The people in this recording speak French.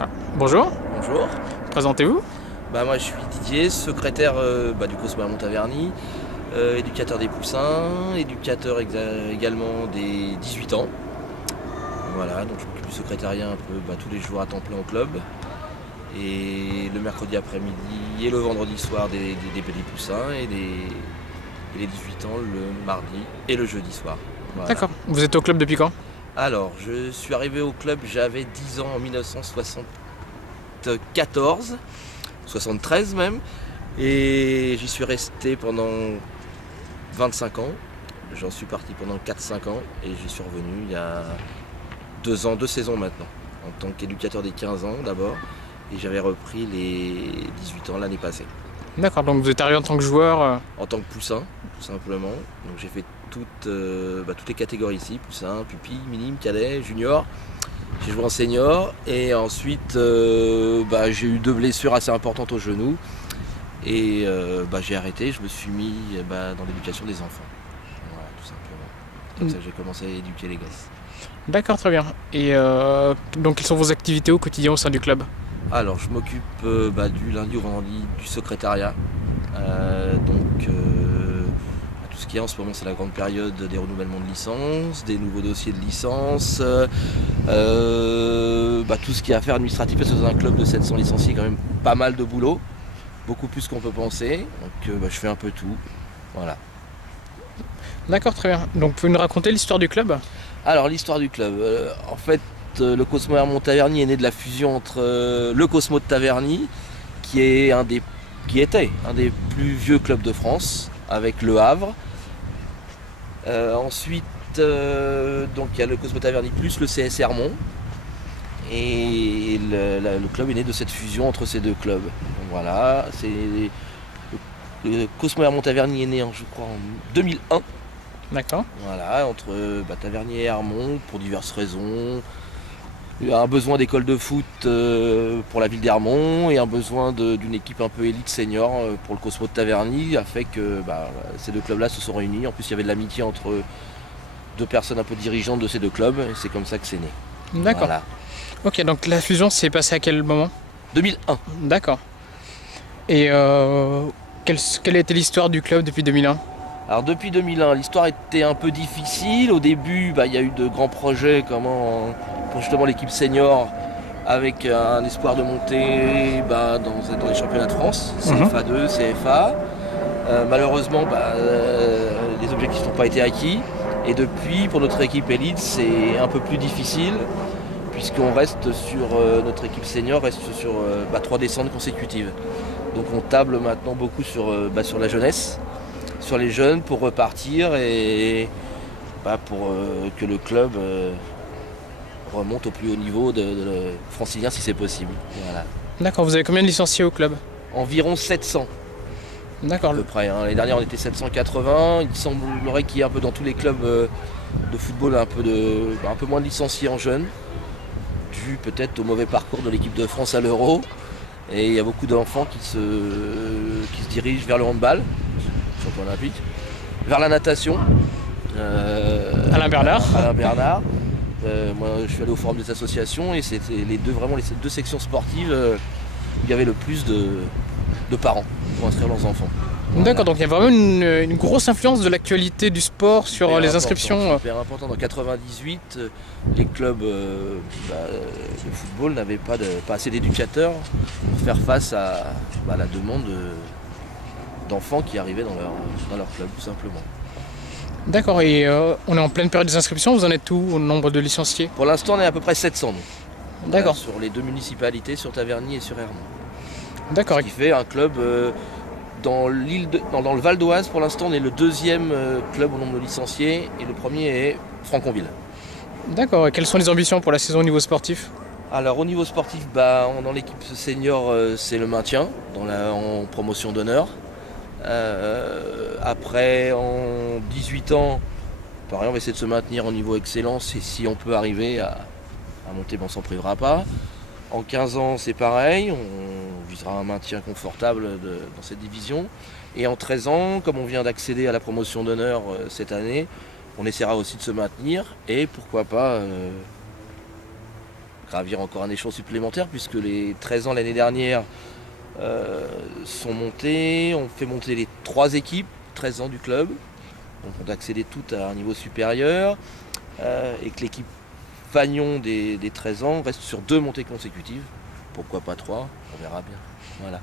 Ah, bonjour, Bonjour, présentez-vous. moi je suis Didier, secrétaire du Cosmo à Montaverny, éducateur des poussins, éducateur également des 18 ans. Voilà, donc je m'occupe du secrétariat un peu tous les jours à temps plein au club. Et le mercredi après-midi et le vendredi soir des petits poussins et les 18 ans le mardi et le jeudi soir. Voilà. D'accord. Vous êtes au club depuis quand? Alors, je suis arrivé au club, j'avais 10 ans en 1974, 73 même. Et j'y suis resté pendant 25 ans. J'en suis parti pendant 4-5 ans et j'y suis revenu il y a 2 ans, 2 saisons maintenant, en tant qu'éducateur des 15 ans d'abord. Et j'avais repris les 18 ans l'année passée. D'accord, donc vous êtes arrivé en tant que joueur. En tant que poussin, tout simplement. Donc j'ai fait toutes les catégories ici, poussin, pupille, minime, cadet, junior. J'ai joué en senior et ensuite j'ai eu 2 blessures assez importantes au genou. Et j'ai arrêté, je me suis mis dans l'éducation des enfants. Voilà, tout simplement. Comme ça j'ai commencé à éduquer les gosses. D'accord, très bien. Et donc quelles sont vos activités au quotidien au sein du club? Alors je m'occupe du lundi au vendredi du secrétariat. Tout ce qu'il y a en ce moment, c'est la grande période des renouvellements de licences, des nouveaux dossiers de licence, tout ce qui est affaires administratives, parce que dans un club de 700 licenciés, quand même pas mal de boulot, beaucoup plus qu'on peut penser. Donc je fais un peu tout. Voilà. D'accord, très bien. Donc vous pouvez nous raconter l'histoire du club? Alors l'histoire du club, en fait le Cosmo Hermont Taverny est né de la fusion entre le Cosmo de Taverny, qui était un des plus vieux clubs de France, avec Le Havre. Ensuite, donc il y a le Cosmo Taverny plus le CS Hermont. Et le club est né de cette fusion entre ces 2 clubs. Donc voilà, le Cosmo Hermont Taverny est né je crois en 2001. D'accord. Voilà, entre Taverny et Hermont, pour diverses raisons. Il y a un besoin d'école de foot pour la ville d'Hermont et un besoin d'une équipe un peu élite senior pour le Cosmo de Taverny, a fait que ces 2 clubs-là se sont réunis. En plus, il y avait de l'amitié entre 2 personnes un peu dirigeantes de ces 2 clubs, et c'est comme ça que c'est né. D'accord. Voilà. Ok, donc la fusion s'est passée à quel moment? 2001. D'accord. Et quelle a été l'histoire du club depuis 2001? Alors depuis 2001, l'histoire était un peu difficile. Au début, il y a eu de grands projets pour justement l'équipe senior, avec un espoir de monter dans les championnats de France, CFA 2, CFA. Malheureusement, les objectifs n'ont pas été acquis. Et depuis, pour notre équipe élite, c'est un peu plus difficile, puisqu'on reste sur notre équipe senior reste sur 3 descentes consécutives. Donc on table maintenant beaucoup sur la jeunesse, sur les jeunes, pour repartir et pour que le club remonte au plus haut niveau de francilien si c'est possible. Voilà. D'accord, vous avez combien de licenciés au club? Environ 700 D'accord. à peu près. L'année dernière on était 780. Il semblerait qu'il y ait un peu dans tous les clubs de football un peu moins de licenciés en jeunes, dû peut-être au mauvais parcours de l'équipe de France à l'Euro. Et il y a beaucoup d'enfants qui se dirigent vers le handball, champion olympique, vers la natation. Alain Bernard. Alain Bernard. Moi je suis allé au forum des les 2 sections sportives où il y avait le plus de parents pour inscrire leurs enfants. Voilà. D'accord, donc il y a vraiment une grosse influence de l'actualité du sport sur les inscriptions. Super important. Dans 98, les clubs de football n'avaient pas assez d'éducateurs pour faire face à la demande d'enfants qui arrivaient dans leur club, tout simplement. D'accord, et on est en pleine période des inscriptions, vous en êtes où au nombre de licenciés? Pour l'instant, on est à peu près 700. D'accord. Sur les 2 municipalités, sur Taverny et sur Hermont. D'accord. Ce qui fait un club dans le Val d'Oise. Pour l'instant, on est le 2e club au nombre de licenciés et le premier est Franconville. D'accord, et quelles sont les ambitions pour la saison au niveau sportif? Alors au niveau sportif, dans l'équipe senior, c'est le maintien en promotion d'honneur. Après, en 18 ans, pareil, on va essayer de se maintenir au niveau excellence, et si on peut arriver à monter, on s'en privera pas. En 15 ans, c'est pareil, on visera un maintien confortable dans cette division. Et en 13 ans, comme on vient d'accéder à la promotion d'honneur cette année, on essaiera aussi de se maintenir et pourquoi pas gravir encore un échelon supplémentaire puisque les 13 ans l'année dernière sont montés. On fait monter les 3 équipes, 13 ans du club. Donc on a accédé toutes à un niveau supérieur et que l'équipe Fagnon des 13 ans reste sur 2 montées consécutives. Pourquoi pas 3? On verra bien. Voilà.